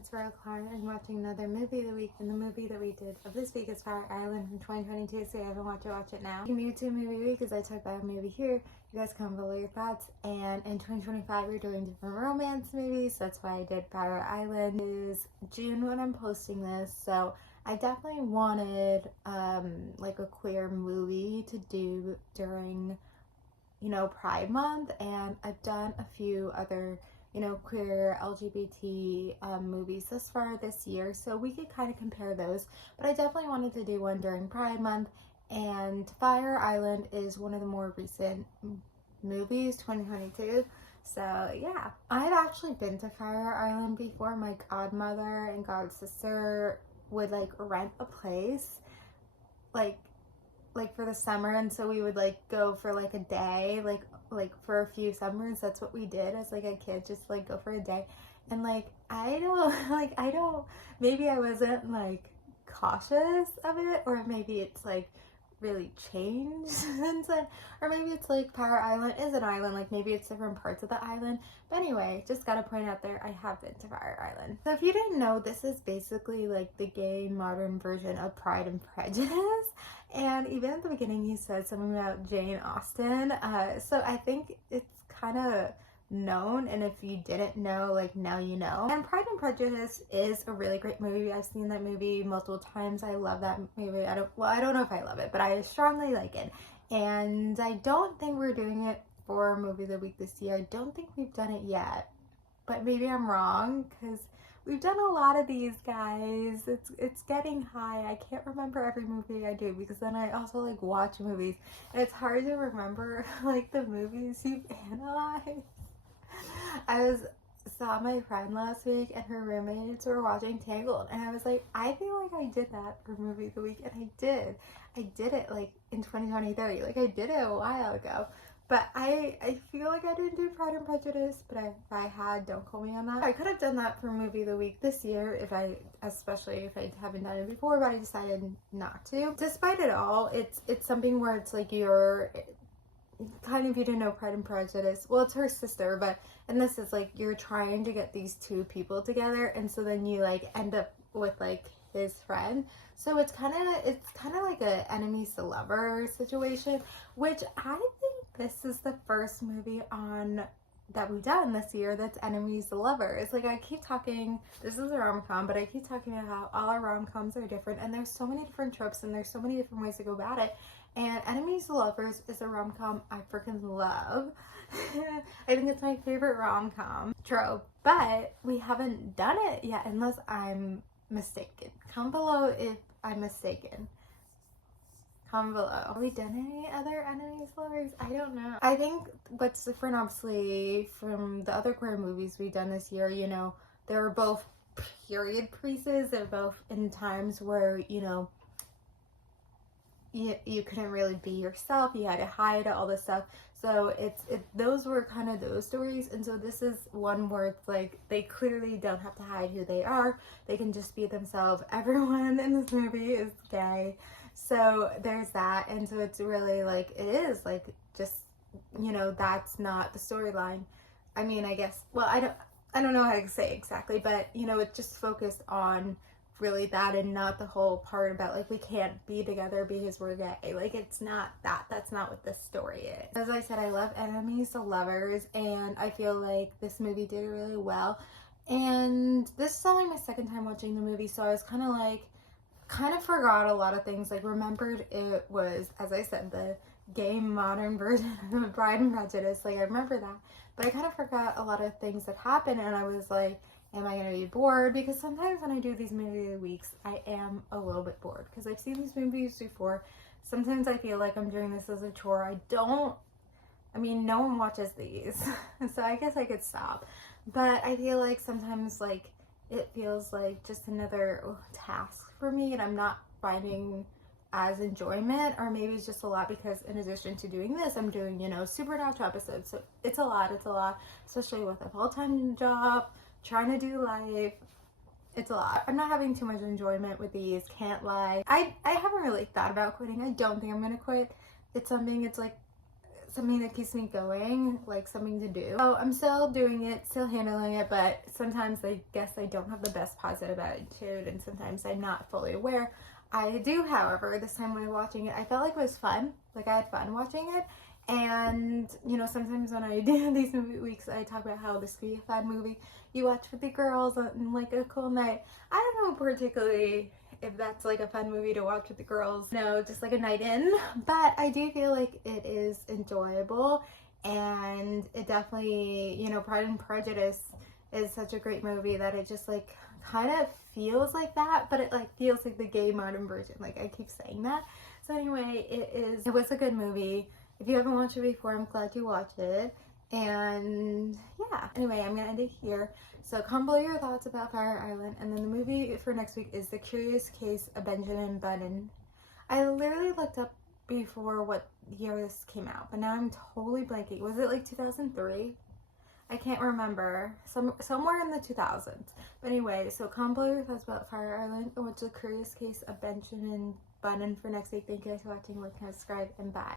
it's Royal Clara. I'm watching another movie of the week, and the movie that we did of this week is Fire Island from 2022, so if you haven't watched it, watch it now. If you're new to movie week, as I talk about a movie here, you guys comment below your thoughts, and in 2025 we're doing different romance movies, so that's why I did Fire Island. It is June when I'm posting this, so I definitely wanted like a queer movie to do during, Pride Month, and I've done a few other queer LGBT movies thus far this year, so we could kind of compare those. But I definitely wanted to do one during Pride Month, and Fire Island is one of the more recent movies, 2022. So yeah, I've actually been to Fire Island before. My godmother and god sister would like rent a place like for the summer, and so we would like go for like a day, like for a few summers. That's what we did as like a kid, just like go for a day. And like I don't maybe I wasn't like cautious of it, or maybe it's like really changed since then, or maybe it's like Fire Island is an island, like maybe it's different parts of the island. But anyway, just gotta point out there, I have been to Fire Island. So if you didn't know, this is basically like the gay modern version of Pride and Prejudice. And even at the beginning he said something about Jane Austen, so I think it's kind of known, and if you didn't know, like now you know. And Pride and Prejudice is a really great movie. I've seen that movie multiple times. I love that movie. I don't know if I love it, but I strongly like it. And I don't think we're doing it for movie of the week this year. I don't think we've done it yet, but maybe I'm wrong, because we've done a lot of these, guys. It's getting high. I can't remember every movie I do, because then I also like watch movies, and it's hard to remember like the movies you've analyzed. I saw my friend last week, and her roommates were watching Tangled, and I was like, I feel like I did that for movie of the week, and I did it like in 2023, like I did it a while ago. But I feel like I didn't do Pride and Prejudice, but if I had, don't quote me on that. I could have done that for movie of the week this year, especially if I haven't done it before, but I decided not to. Despite it all, it's something where it's like you're kind of, you didn't know Pride and Prejudice, well, it's her sister, and this is like you're trying to get these two people together, and so then you like end up with like his friend. So it's kind of like a enemies to lover situation, which I think this is the first movie on that we've done this year that's enemies to lovers. Like I keep talking, this is a rom-com, but I keep talking about how all our rom-coms are different, and there's so many different tropes, and there's so many different ways to go about it. And Enemies to Lovers is a rom-com I freaking love. I think it's my favorite rom-com trope, but we haven't done it yet unless I'm mistaken. Comment below if I'm mistaken. Comment below. Have we done any other Enemies to Lovers? I don't know. I think what's different, obviously, from the other queer movies we've done this year, they were both period pieces. They're both in times where, you couldn't really be yourself, you had to hide all this stuff. So those were kind of those stories, and so this is one where it's like they clearly don't have to hide who they are, they can just be themselves. Everyone in this movie is gay, so there's that. And so it's really like, it is like just, that's not the storyline. I mean, I guess, well, I don't know how to say exactly, but it's just focused on really that, and not the whole part about like we can't be together because we're gay. Like it's not that. That's not what this story is. As I said, I love Enemies to Lovers, and I feel like this movie did it really well. And this is only my second time watching the movie, so I was kind of forgot a lot of things. Like remembered it was, as I said, the gay modern version of Pride and Prejudice. Like I remember that, but I kind of forgot a lot of things that happened, and I was like, am I going to be bored? Because sometimes when I do these movie weeks, I am a little bit bored, because I've seen these movies before. Sometimes I feel like I'm doing this as a chore. No one watches these, so I guess I could stop. But I feel like sometimes like it feels like just another task for me, and I'm not finding as enjoyment, or maybe it's just a lot because in addition to doing this, I'm doing, Supernatural episodes. So it's a lot, especially with a full-time job, trying to do life. It's a lot. I'm not having too much enjoyment with these, can't lie. I haven't really thought about quitting. I don't think I'm gonna quit. It's like something that keeps me going, like something to do. So I'm still doing it, still handling it, but sometimes I guess I don't have the best positive attitude and sometimes I'm not fully aware. I do, however, this time when I was watching it, I felt like it was fun. Like I had fun watching it. And, you know, sometimes when I do these movie weeks, I talk about how this could be a fun movie you watch with the girls on like a cool night. I don't know particularly if that's like a fun movie to watch with the girls. No, just like a night in. But I do feel like it is enjoyable, and it definitely, you know, Pride and Prejudice is such a great movie that it just like kind of feels like that, but it like feels like the gay modern version. Like I keep saying that. So anyway, it was a good movie. If you haven't watched it before, I'm glad you watched it. And yeah, anyway, I'm gonna end it here. So comment below your thoughts about Fire Island, and then the movie for next week is The Curious Case of Benjamin Button. I literally looked up before what year this came out, but now I'm totally blanking. Was it like 2003? I can't remember. Somewhere in the 2000s. But anyway, so comment below your thoughts about Fire Island and what's The Curious Case of Benjamin Button for next week. Thank you guys for watching. Like, subscribe, and bye.